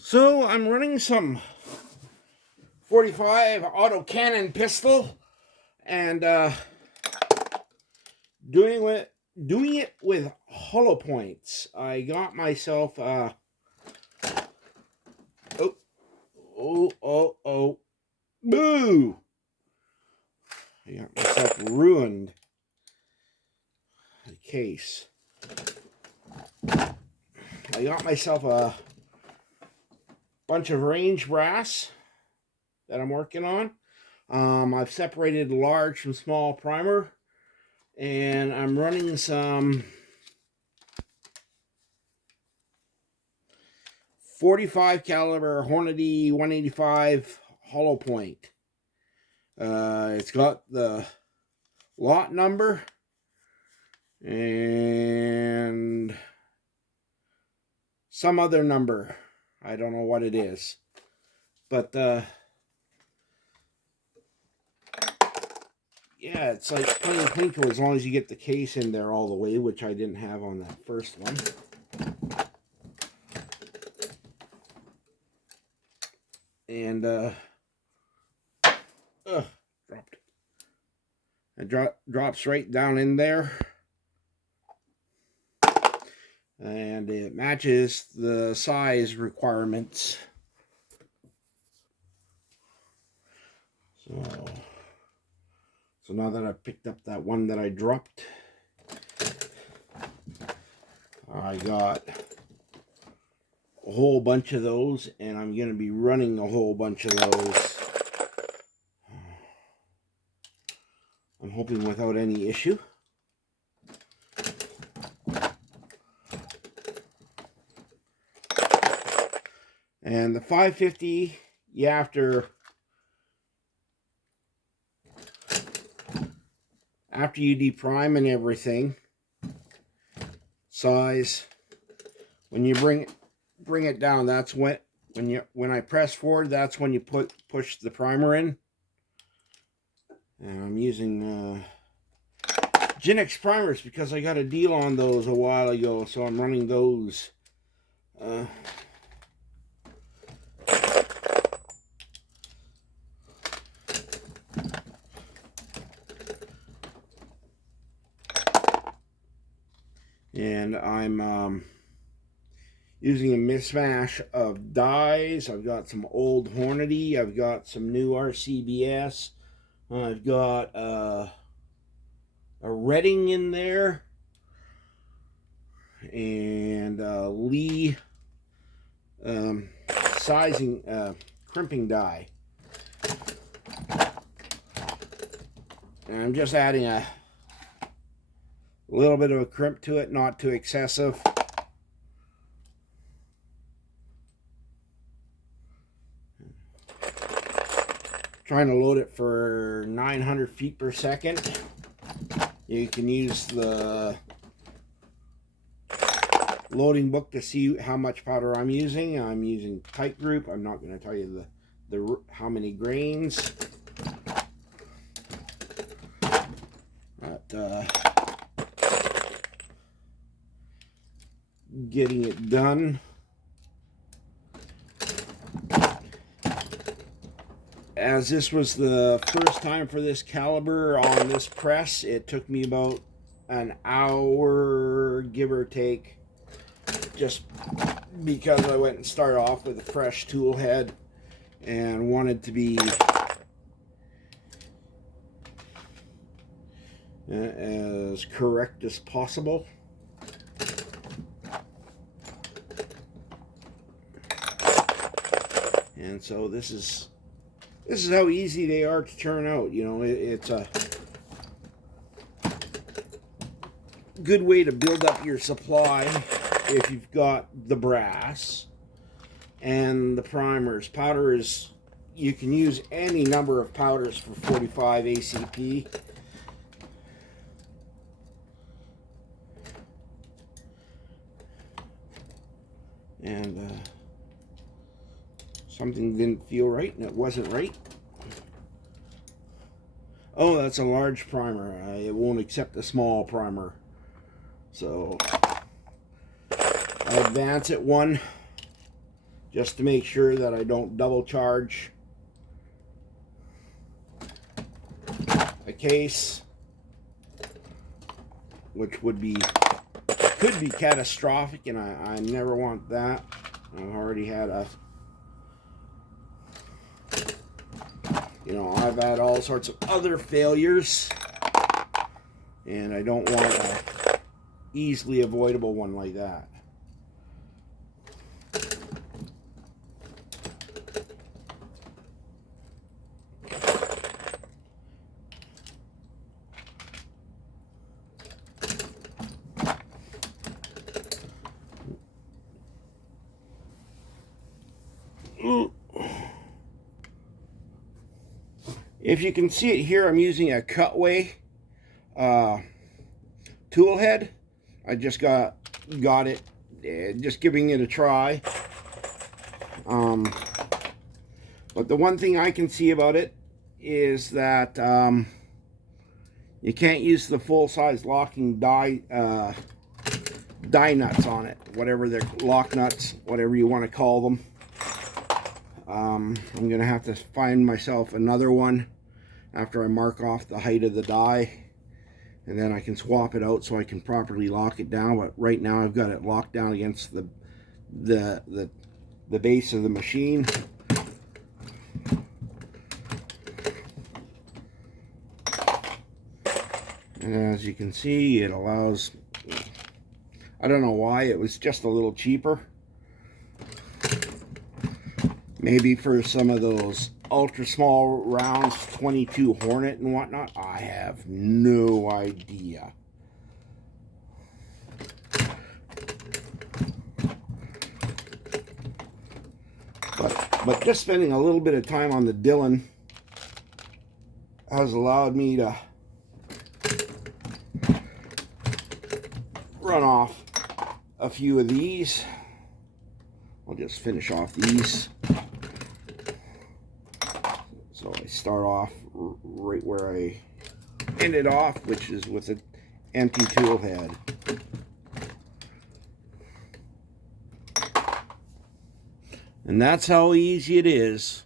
So I'm running some 45 autocannon pistol and doing it with hollow points. I got myself boo! I got myself ruined the case. I got myself a bunch of range brass that I'm working on. I've separated large from small primer, and I'm running some 45 caliber Hornady 185 hollow point. It's got the lot number and some other number. I don't know what it is, but yeah, it's like plain plinko as long as you get the case in there all the way, which I didn't have on that first one. And dropped it. It drops right down in there, and it matches the size requirements. So now that I've picked up that one that I dropped, I got a whole bunch of those, and I'm going to be running a whole bunch of those. I'm hoping without any issue. And the 550, after you deprime and everything, size, when you bring it down, that's when I press forward, that's when you push the primer in. And I'm using Ginix primers because I got a deal on those a while ago, so I'm running those. And I'm using a mismatch of dyes. I've got some old Hornady. I've got some new RCBS. I've got a Redding in there. And Lee sizing, crimping dye. And I'm just adding a little bit of a crimp to it, not too excessive. Trying to load it for 900 feet per second. You can use the loading book to see how much powder I'm using. I'm using TITEGROUP. I'm not going to tell you the how many grains. But getting it done. As this was the first time for this caliber on this press, it took me about an hour, give or take, just because I went and started off with a fresh tool head and wanted to be as correct as possible. And so this is how easy they are to turn out. You know, it's a good way to build up your supply if you've got the brass and the primers. Powder is, you can use any number of powders for 45 ACP. And something didn't feel right, and it wasn't right. Oh, that's a large primer. It won't accept a small primer. So I advance it one just to make sure that I don't double charge a case, which could be catastrophic, and I never want that. I've already had I've had all sorts of other failures, and I don't want an easily avoidable one like that. If you can see it here, I'm using a Cutway tool head. I just got it, just giving it a try. But the one thing I can see about it is that you can't use the full-size locking die nuts on it, whatever they're, lock nuts, whatever you want to call them. I'm gonna have to find myself another one after I mark off the height of the die, and then I can swap it out so I can properly lock it down. But right now I've got it locked down against the base of the machine. And as you can see, it allows, I don't know why, it was just a little cheaper. Maybe for some of those ultra small rounds, 22 Hornet and whatnot. I have no idea. But just spending a little bit of time on the Dillon has allowed me to run off a few of these. I'll just finish off these. So I start off right where I ended off, which is with an empty tool head. And that's how easy it is.